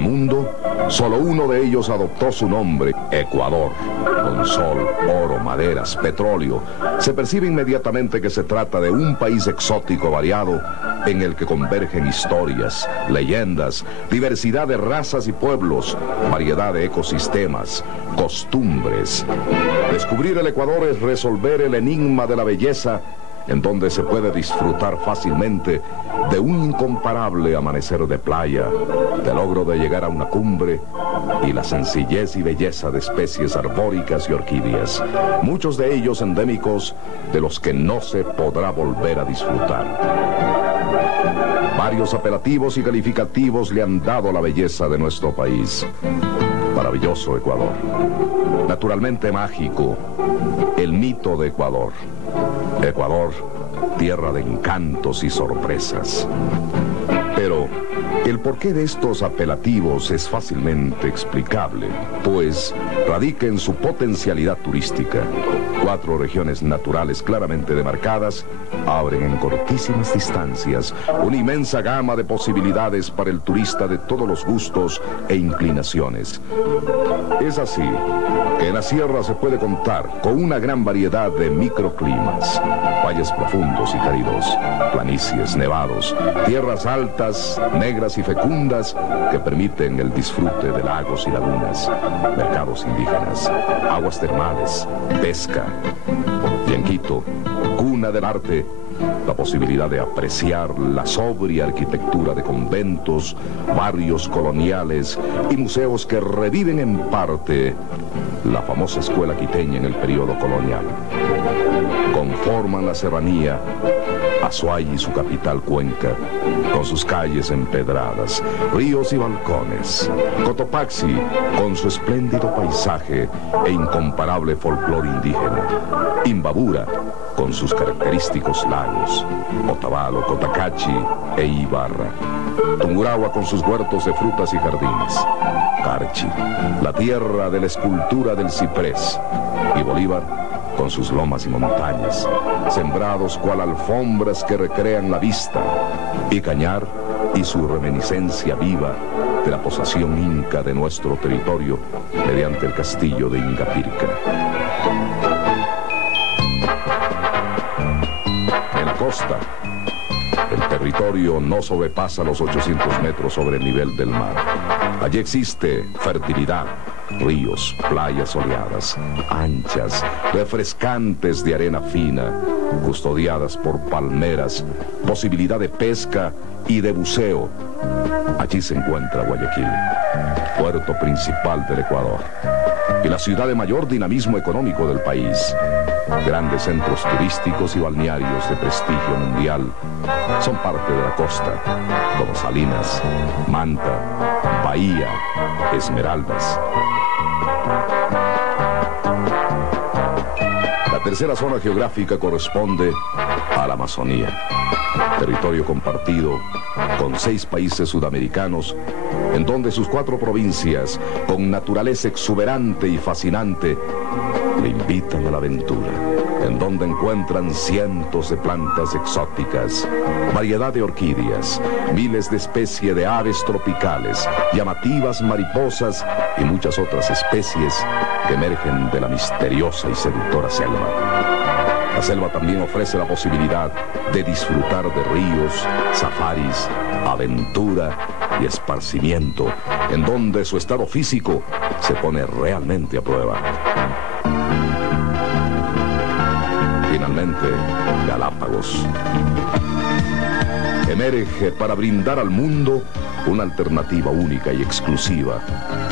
mundo, solo uno de ellos adoptó su nombre, Ecuador. Con sol, oro, maderas, petróleo, se percibe inmediatamente que se trata de un país exótico variado en el que convergen historias, leyendas, diversidad de razas y pueblos, variedad de ecosistemas, costumbres. Descubrir el Ecuador es resolver el enigma de la belleza, en donde se puede disfrutar fácilmente de un incomparable amanecer de playa, del logro de llegar a una cumbre y la sencillez y belleza de especies arbóricas y orquídeas, muchos de ellos endémicos de los que no se podrá volver a disfrutar. Varios apelativos y calificativos le han dado la belleza de nuestro país. Maravilloso Ecuador, naturalmente mágico, el mito de Ecuador. Ecuador, tierra de encantos y sorpresas. Pero el porqué de estos apelativos es fácilmente explicable, pues radica en su potencialidad turística. 4 regiones naturales claramente demarcadas abren en cortísimas distancias una inmensa gama de posibilidades para el turista de todos los gustos e inclinaciones. Es así que en la sierra se puede contar con una gran variedad de microclimas, valles profundos y cálidos, planicies, nevados, tierras altas, negras y fecundas que permiten el disfrute de lagos y lagunas, mercados indígenas, aguas termales, pesca. Y en Quito, cuna del arte, la posibilidad de apreciar la sobria arquitectura de conventos, barrios coloniales y museos que reviven en parte la famosa escuela quiteña en el periodo colonial. Conforman la serranía Azuay y su capital Cuenca, con sus calles empedradas, ríos y balcones. Cotopaxi, con su espléndido paisaje e incomparable folclore indígena. Imbabura, con sus característicos lagos. Otavalo, Cotacachi e Ibarra. Tungurahua, con sus huertos de frutas y jardines. Carchi, la tierra de la escultura del ciprés. Y Bolívar, con sus lomas y montañas, sembrados cual alfombras que recrean la vista, y Cañar y su reminiscencia viva de la posesión inca de nuestro territorio mediante el castillo de Ingapirca. En la costa, el territorio no sobrepasa los 800 metros sobre el nivel del mar. Allí existe fertilidad, ríos, playas soleadas, anchas, refrescantes de arena fina, custodiadas por palmeras, posibilidad de pesca y de buceo. Allí se encuentra Guayaquil, puerto principal del Ecuador, y la ciudad de mayor dinamismo económico del país. Grandes centros turísticos y balnearios de prestigio mundial son parte de la costa, como Salinas, Manta, Bahía, Esmeraldas. La tercera zona geográfica corresponde a la Amazonía, territorio compartido con 6 países sudamericanos, en donde sus 4 provincias, con naturaleza exuberante y fascinante, le invitan a la aventura, en donde encuentran cientos de plantas exóticas, variedad de orquídeas, miles de especies de aves tropicales, llamativas mariposas y muchas otras especies que emergen de la misteriosa y seductora selva. La selva también ofrece la posibilidad de disfrutar de ríos, safaris, aventura y esparcimiento, en donde su estado físico se pone realmente a prueba. Finalmente, Galápagos emerge para brindar al mundo una alternativa única y exclusiva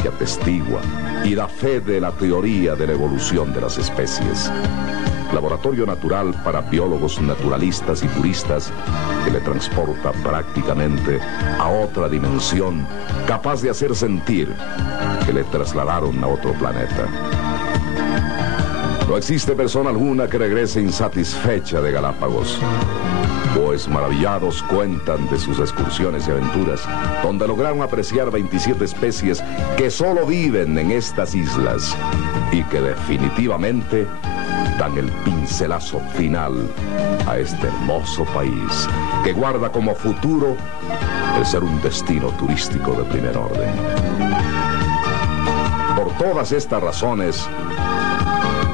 que atestigua y da fe de la teoría de la evolución de las especies. Laboratorio natural para biólogos naturalistas y puristas que le transporta prácticamente a otra dimensión, capaz de hacer sentir que le trasladaron a otro planeta. No existe persona alguna que regrese insatisfecha de Galápagos, pues maravillados cuentan de sus excursiones y aventuras, donde lograron apreciar 27 especies que solo viven en estas islas y que definitivamente dan el pincelazo final a este hermoso país que guarda como futuro el ser un destino turístico de primer orden. Por todas estas razones,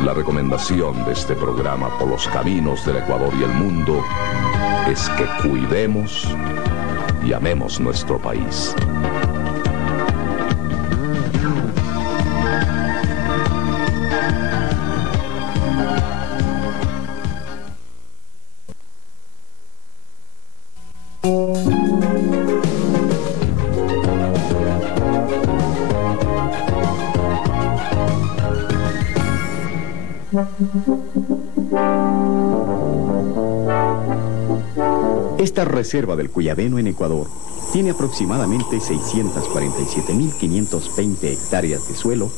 la recomendación de este programa por los caminos del Ecuador y el mundo es que cuidemos y amemos nuestro país. Esta reserva del Cuyabeno en Ecuador tiene aproximadamente 647.520 hectáreas de suelo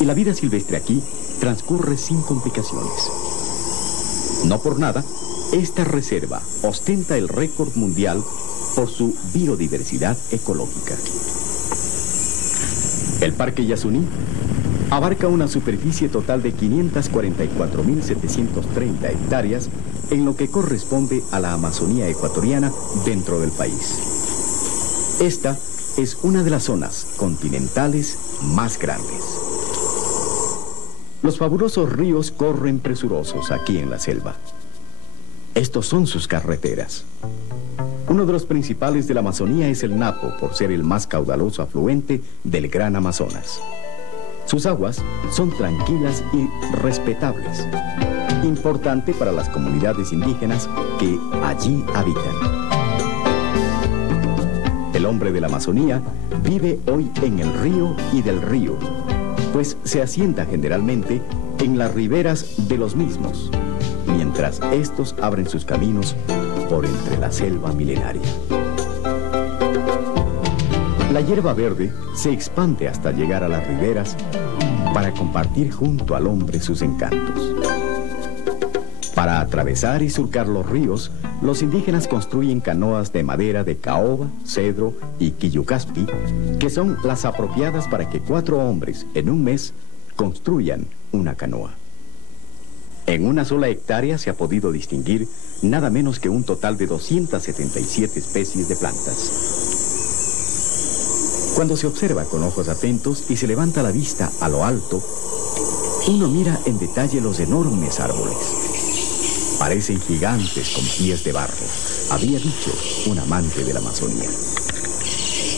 y la vida silvestre aquí transcurre sin complicaciones. No por nada, esta reserva ostenta el récord mundial por su biodiversidad ecológica. El Parque Yasuní abarca una superficie total de 544.730 hectáreas en lo que corresponde a la Amazonía ecuatoriana dentro del país. Esta es una de las zonas continentales más grandes. Los fabulosos ríos corren presurosos aquí en la selva. Estos son sus carreteras. Uno de los principales de la Amazonía es el Napo, por ser el más caudaloso afluente del Gran Amazonas. Sus aguas son tranquilas y respetables, importante para las comunidades indígenas que allí habitan. El hombre de la Amazonía vive hoy en el río y del río, pues se asienta generalmente en las riberas de los mismos, mientras estos abren sus caminos por entre la selva milenaria. La hierba verde se expande hasta llegar a las riberas para compartir junto al hombre sus encantos. Para atravesar y surcar los ríos, los indígenas construyen canoas de madera de caoba, cedro y quillucaspi, que son las apropiadas para que 4 hombres en un mes construyan una canoa. En una sola hectárea se ha podido distinguir nada menos que un total de 277 especies de plantas. Cuando se observa con ojos atentos y se levanta la vista a lo alto, uno mira en detalle los enormes árboles. Parecen gigantes con pies de barro, había dicho un amante de la Amazonía.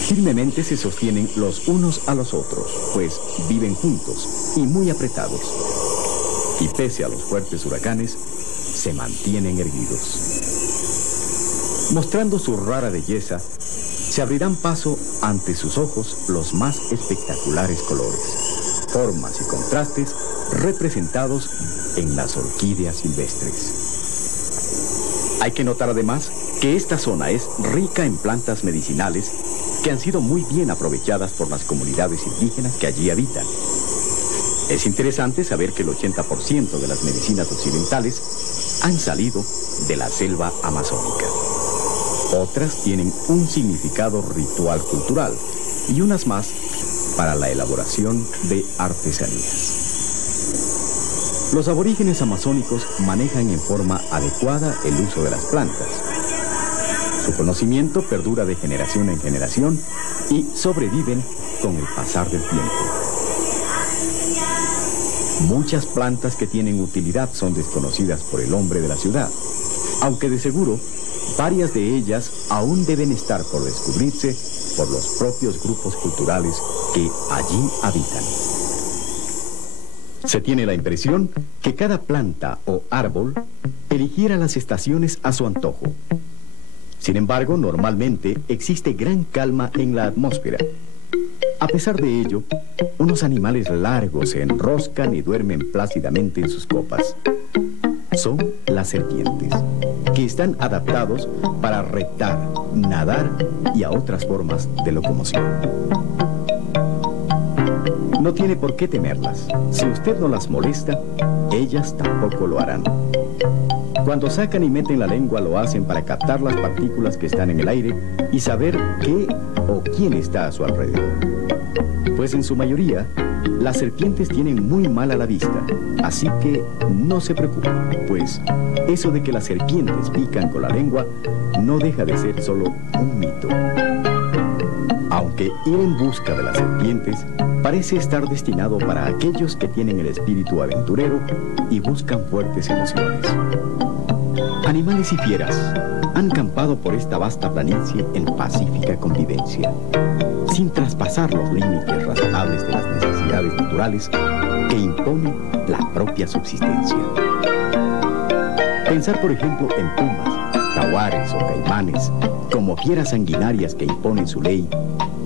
Firmemente se sostienen los unos a los otros, pues viven juntos y muy apretados. Y pese a los fuertes huracanes, se mantienen erguidos. Mostrando su rara belleza, se abrirán paso ante sus ojos los más espectaculares colores, formas y contrastes representados en las orquídeas silvestres. Hay que notar además que esta zona es rica en plantas medicinales que han sido muy bien aprovechadas por las comunidades indígenas que allí habitan. Es interesante saber que el 80% de las medicinas occidentales han salido de la selva amazónica. Otras tienen un significado ritual cultural y unas más para la elaboración de artesanías. Los aborígenes amazónicos manejan en forma adecuada el uso de las plantas. Su conocimiento perdura de generación en generación y sobreviven con el pasar del tiempo. Muchas plantas que tienen utilidad son desconocidas por el hombre de la ciudad, aunque de seguro varias de ellas aún deben estar por descubrirse por los propios grupos culturales que allí habitan. Se tiene la impresión que cada planta o árbol eligiera las estaciones a su antojo. Sin embargo, normalmente existe gran calma en la atmósfera. A pesar de ello, unos animales largos se enroscan y duermen plácidamente en sus copas. Son las serpientes, que están adaptados para reptar, nadar y a otras formas de locomoción. No tiene por qué temerlas. Si usted no las molesta, ellas tampoco lo harán. Cuando sacan y meten la lengua lo hacen para captar las partículas que están en el aire y saber qué o quién está a su alrededor. Pues en su mayoría, las serpientes tienen muy mala la vista, así que no se preocupen, pues eso de que las serpientes pican con la lengua no deja de ser solo un mito. Aunque ir en busca de las serpientes parece estar destinado para aquellos que tienen el espíritu aventurero y buscan fuertes emociones. Animales y fieras han campado por esta vasta planicie en pacífica convivencia, sin traspasar los límites razonables de las necesidades naturales que impone la propia subsistencia. Pensar, por ejemplo, en pumas, jaguares o caimanes como fieras sanguinarias que imponen su ley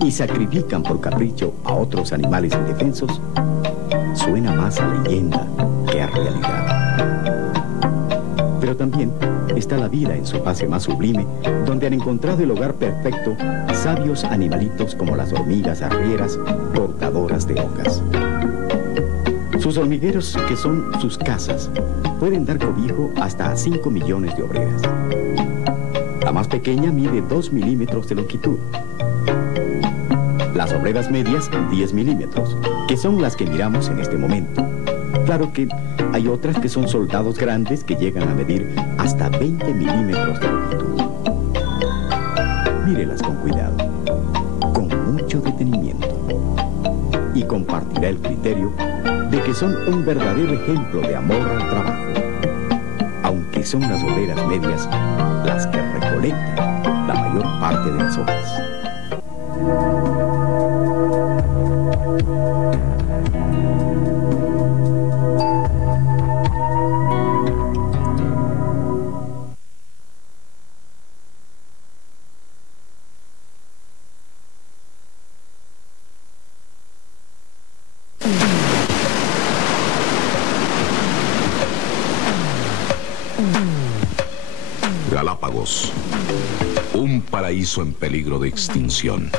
y sacrifican por capricho a otros animales indefensos, suena más a leyenda que a realidad. Pero también está la vida en su fase más sublime, donde han encontrado el hogar perfecto sabios animalitos como las hormigas arrieras portadoras de hojas. Sus hormigueros, que son sus casas, pueden dar cobijo hasta a 5 millones de obreras. La más pequeña mide 2 milímetros de longitud. Las obreras medias, 10 milímetros, que son las que miramos en este momento. Claro que hay otras que son soldados grandes que llegan a medir hasta 20 milímetros de longitud. Mírelas con cuidado, con mucho detenimiento, y compartirá el criterio de que son un verdadero ejemplo de amor al trabajo, aunque son las obreras medias las que recolectan la mayor parte de las hojas. Galápagos, un paraíso en peligro de extinción.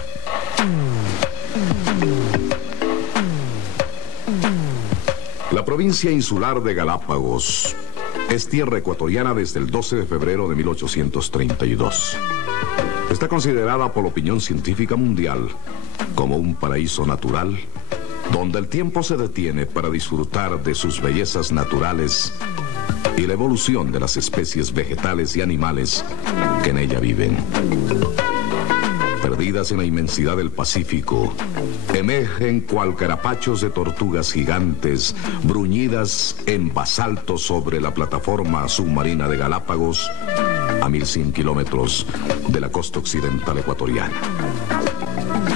La provincia insular de Galápagos es tierra ecuatoriana desde el 12 de febrero de 1832. Está considerada por la opinión científica mundial como un paraíso natural, donde el tiempo se detiene para disfrutar de sus bellezas naturales y la evolución de las especies vegetales y animales que en ella viven. Perdidas en la inmensidad del Pacífico, emergen cual carapachos de tortugas gigantes, bruñidas en basalto sobre la plataforma submarina de Galápagos, a 1100 kilómetros de la costa occidental ecuatoriana.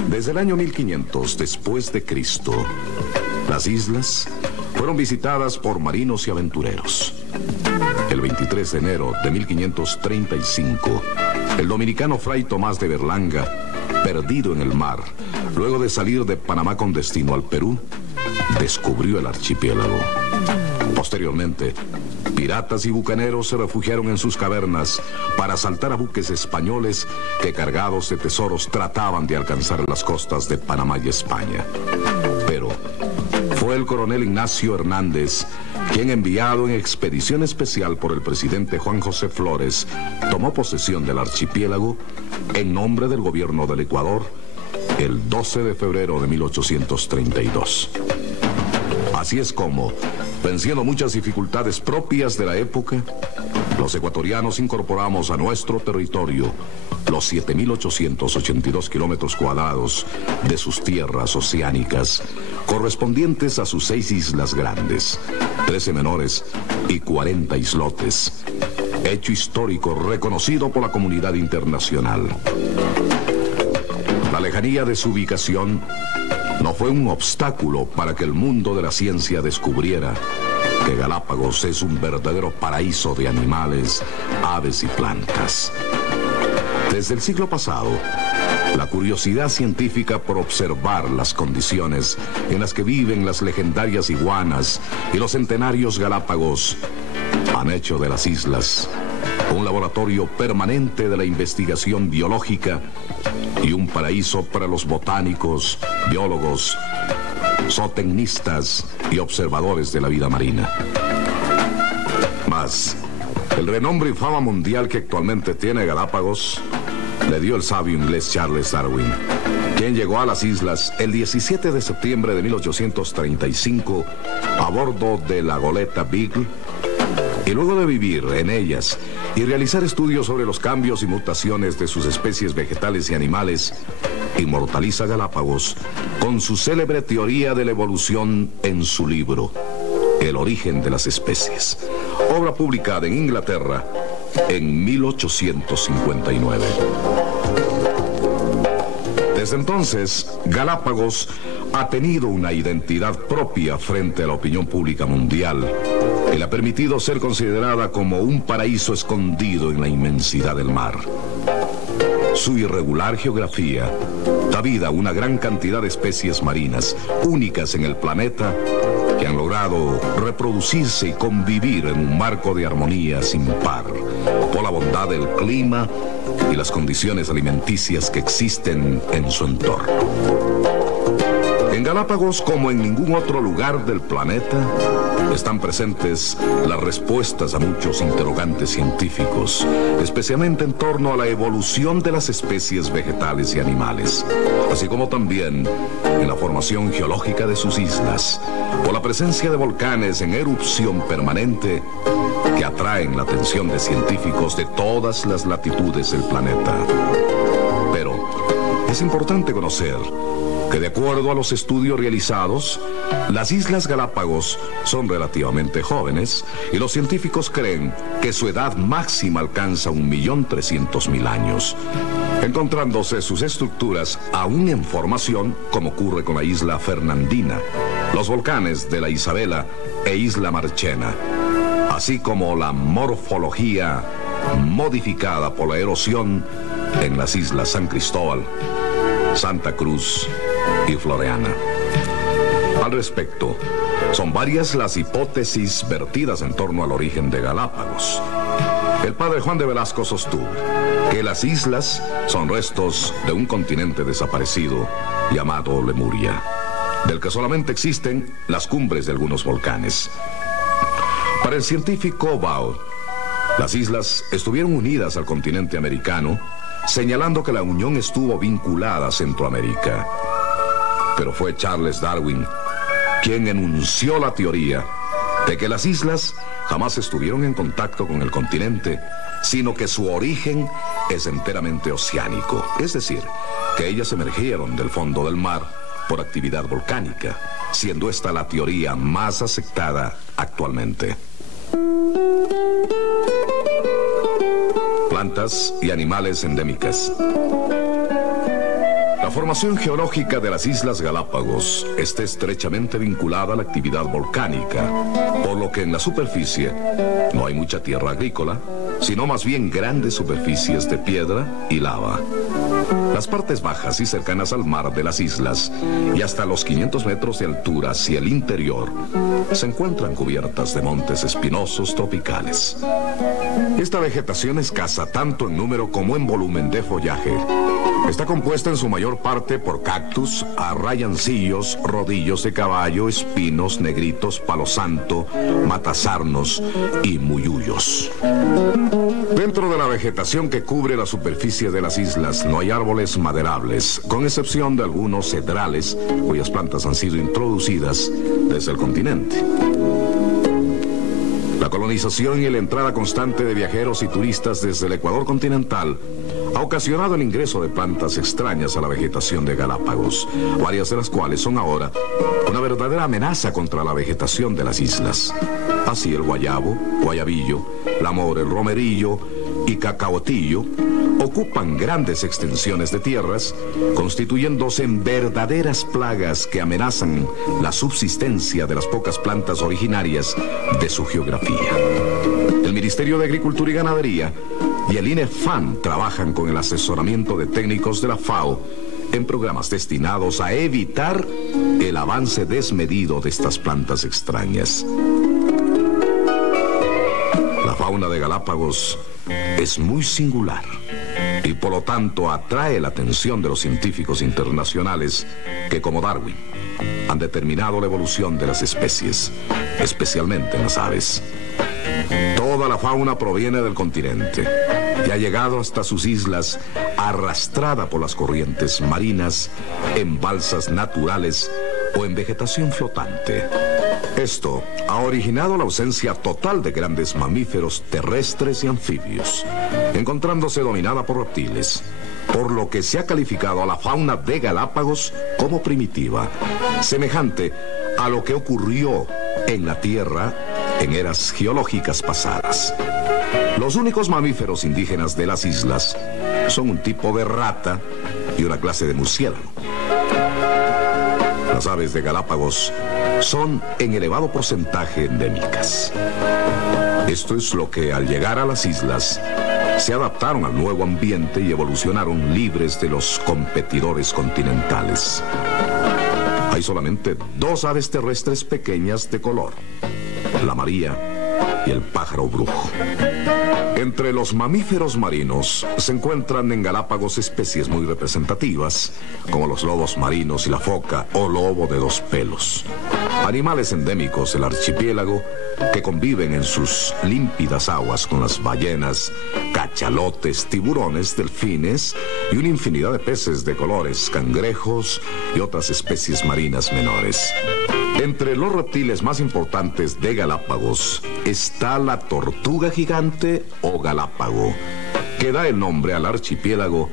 Desde el año 1500 después de Cristo, las islas fueron visitadas por marinos y aventureros. El 23 de enero de 1535, el dominicano Fray Tomás de Berlanga, perdido en el mar, luego de salir de Panamá con destino al Perú, descubrió el archipiélago. Posteriormente, piratas y bucaneros se refugiaron en sus cavernas para asaltar a buques españoles que, cargados de tesoros, trataban de alcanzar las costas de Panamá y España. Pero fue el coronel Ignacio Hernández quien, enviado en expedición especial por el presidente Juan José Flores, tomó posesión del archipiélago en nombre del gobierno del Ecuador el 12 de febrero de 1832. Así es como, venciendo muchas dificultades propias de la época, los ecuatorianos incorporamos a nuestro territorio los 7.882 kilómetros cuadrados de sus tierras oceánicas, correspondientes a sus 6 islas grandes, 13 menores y 40 islotes. Hecho histórico reconocido por la comunidad internacional. La lejanía de su ubicación no fue un obstáculo para que el mundo de la ciencia descubriera que Galápagos es un verdadero paraíso de animales, aves y plantas. Desde el siglo pasado, la curiosidad científica por observar las condiciones en las que viven las legendarias iguanas y los centenarios Galápagos han hecho de las islas un laboratorio permanente de la investigación biológica y un paraíso para los botánicos, biólogos, zootecnistas y observadores de la vida marina. Mas el renombre y fama mundial que actualmente tiene Galápagos le dio el sabio inglés Charles Darwin, quien llegó a las islas el 17 de septiembre de 1835 a bordo de la goleta Beagle, y luego de vivir en ellas y realizar estudios sobre los cambios y mutaciones de sus especies vegetales y animales, inmortaliza Galápagos con su célebre teoría de la evolución en su libro El origen de las especies, obra publicada en Inglaterra en 1859. Desde entonces, Galápagos ha tenido una identidad propia frente a la opinión pública mundial que le ha permitido ser considerada como un paraíso escondido en la inmensidad del mar. Su irregular geografía da vida a una gran cantidad de especies marinas, únicas en el planeta, que han logrado reproducirse y convivir en un marco de armonía sin par, por la bondad del clima y las condiciones alimenticias que existen en su entorno. En Galápagos, como en ningún otro lugar del planeta, están presentes las respuestas a muchos interrogantes científicos, especialmente en torno a la evolución de las especies vegetales y animales, así como también en la formación geológica de sus islas, o la presencia de volcanes en erupción permanente que atraen la atención de científicos de todas las latitudes del planeta. Pero es importante conocer que, de acuerdo a los estudios realizados, las Islas Galápagos son relativamente jóvenes y los científicos creen que su edad máxima alcanza 1.300.000 años, encontrándose sus estructuras aún en formación, como ocurre con la isla Fernandina, los volcanes de la Isabela e Isla Marchena, así como la morfología modificada por la erosión en las islas San Cristóbal, Santa Cruz y Floreana. Al respecto, son varias las hipótesis vertidas en torno al origen de Galápagos. El padre Juan de Velasco sostuvo que las islas son restos de un continente desaparecido llamado Lemuria, del que solamente existen las cumbres de algunos volcanes. Para el científico Ball, las islas estuvieron unidas al continente americano, señalando que la unión estuvo vinculada a Centroamérica. Pero fue Charles Darwin quien enunció la teoría de que las islas jamás estuvieron en contacto con el continente, sino que su origen es enteramente oceánico, es decir, que ellas emergieron del fondo del mar por actividad volcánica, siendo esta la teoría más aceptada actualmente. Plantas y animales endémicas. La formación geológica de las Islas Galápagos está estrechamente vinculada a la actividad volcánica, por lo que en la superficie no hay mucha tierra agrícola, sino más bien grandes superficies de piedra y lava. Las partes bajas y cercanas al mar de las islas y hasta los 500 metros de altura hacia el interior se encuentran cubiertas de montes espinosos tropicales. Esta vegetación escasa tanto en número como en volumen de follaje está compuesta en su mayor parte por cactus, arrayancillos, rodillos de caballo, espinos, negritos, palo santo, matasarnos y muyullos. Dentro de la vegetación que cubre la superficie de las islas no hay árboles maderables, con excepción de algunos cedrales cuyas plantas han sido introducidas desde el continente. La colonización y la entrada constante de viajeros y turistas desde el Ecuador continental ha ocasionado el ingreso de plantas extrañas a la vegetación de Galápagos, varias de las cuales son ahora una verdadera amenaza contra la vegetación de las islas. Así el guayabo, guayabillo, la mora, el romerillo y cacaotillo ocupan grandes extensiones de tierras, constituyéndose en verdaderas plagas que amenazan la subsistencia de las pocas plantas originarias de su geografía. El Ministerio de Agricultura y Ganadería y el INEFAN trabajan con el asesoramiento de técnicos de la FAO en programas destinados a evitar el avance desmedido de estas plantas extrañas. La fauna de Galápagos es muy singular y por lo tanto atrae la atención de los científicos internacionales que, como Darwin, han determinado la evolución de las especies, especialmente en las aves. Toda la fauna proviene del continente y ha llegado hasta sus islas arrastrada por las corrientes marinas, en balsas naturales o en vegetación flotante. Esto ha originado la ausencia total de grandes mamíferos terrestres y anfibios, encontrándose dominada por reptiles, por lo que se ha calificado a la fauna de Galápagos como primitiva, semejante a lo que ocurrió en la Tierra en eras geológicas pasadas. Los únicos mamíferos indígenas de las islas son un tipo de rata y una clase de murciélago. Las aves de Galápagos son en elevado porcentaje endémicas. Esto es lo que al llegar a las islas se adaptaron al nuevo ambiente y evolucionaron libres de los competidores continentales. Hay solamente 2 aves terrestres pequeñas de color: la María y el pájaro brujo. Entre los mamíferos marinos se encuentran en Galápagos especies muy representativas, como los lobos marinos y la foca o lobo de 2 pelos. Animales endémicos del archipiélago que conviven en sus límpidas aguas con las ballenas, cachalotes, tiburones, delfines y una infinidad de peces de colores, cangrejos y otras especies marinas menores. Entre los reptiles más importantes de Galápagos está la tortuga gigante o galápago, que da el nombre al archipiélago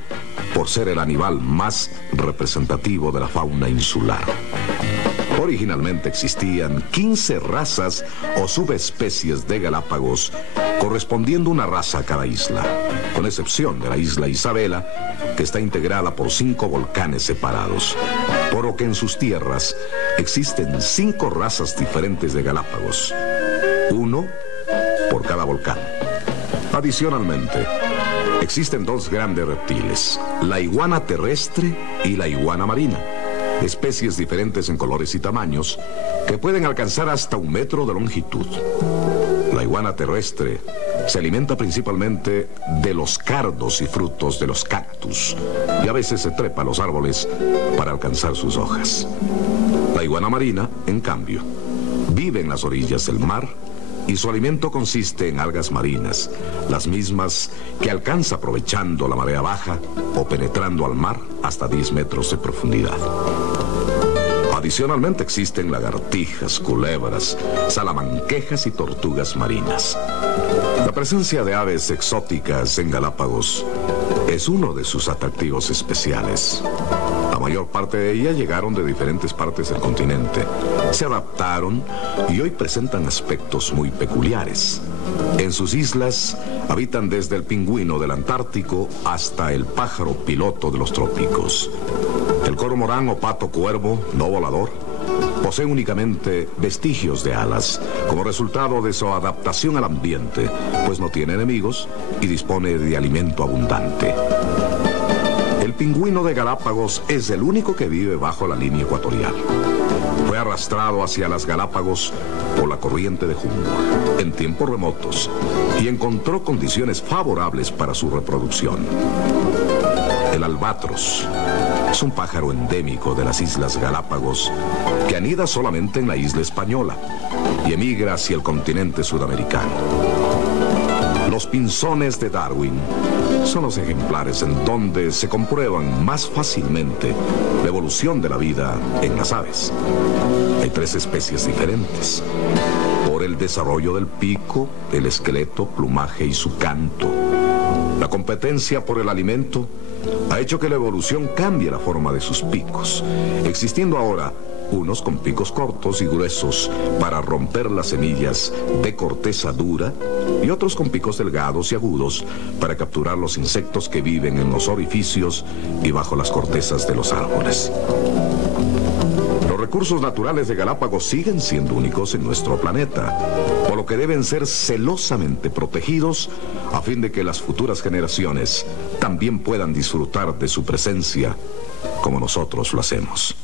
por ser el animal más representativo de la fauna insular. Originalmente existían 15 razas o subespecies de Galápagos, correspondiendo una raza a cada isla, con excepción de la isla Isabela, que está integrada por 5 volcanes separados, por lo que en sus tierras existen 5 razas diferentes de Galápagos, 1 por cada volcán. Adicionalmente, existen 2 grandes reptiles, la iguana terrestre y la iguana marina, especies diferentes en colores y tamaños que pueden alcanzar hasta 1 metro de longitud. La iguana terrestre se alimenta principalmente de los cardos y frutos de los cactus y a veces se trepa a los árboles para alcanzar sus hojas. La iguana marina, en cambio, vive en las orillas del mar y su alimento consiste en algas marinas, las mismas que alcanza aprovechando la marea baja o penetrando al mar hasta 10 metros de profundidad. Adicionalmente existen lagartijas, culebras, salamanquejas y tortugas marinas. La presencia de aves exóticas en Galápagos es uno de sus atractivos especiales. La mayor parte de ellas llegaron de diferentes partes del continente, se adaptaron y hoy presentan aspectos muy peculiares. En sus islas habitan desde el pingüino del Antártico hasta el pájaro piloto de los trópicos. El cormorán o pato cuervo, no volador, posee únicamente vestigios de alas, como resultado de su adaptación al ambiente, pues no tiene enemigos y dispone de alimento abundante. El pingüino de Galápagos es el único que vive bajo la línea ecuatorial. Fue arrastrado hacia las Galápagos por la corriente de Humboldt en tiempos remotos y encontró condiciones favorables para su reproducción. El albatros es un pájaro endémico de las Islas Galápagos que anida solamente en la isla española y emigra hacia el continente sudamericano. Los pinzones de Darwin son los ejemplares en donde se comprueban más fácilmente la evolución de la vida en las aves. Hay 3 especies diferentes, por el desarrollo del pico, el esqueleto, plumaje y su canto. La competencia por el alimento ha hecho que la evolución cambie la forma de sus picos, existiendo ahora unos con picos cortos y gruesos para romper las semillas de corteza dura y otros con picos delgados y agudos para capturar los insectos que viven en los orificios y bajo las cortezas de los árboles. Los recursos naturales de Galápagos siguen siendo únicos en nuestro planeta, por lo que deben ser celosamente protegidos a fin de que las futuras generaciones también puedan disfrutar de su presencia como nosotros lo hacemos.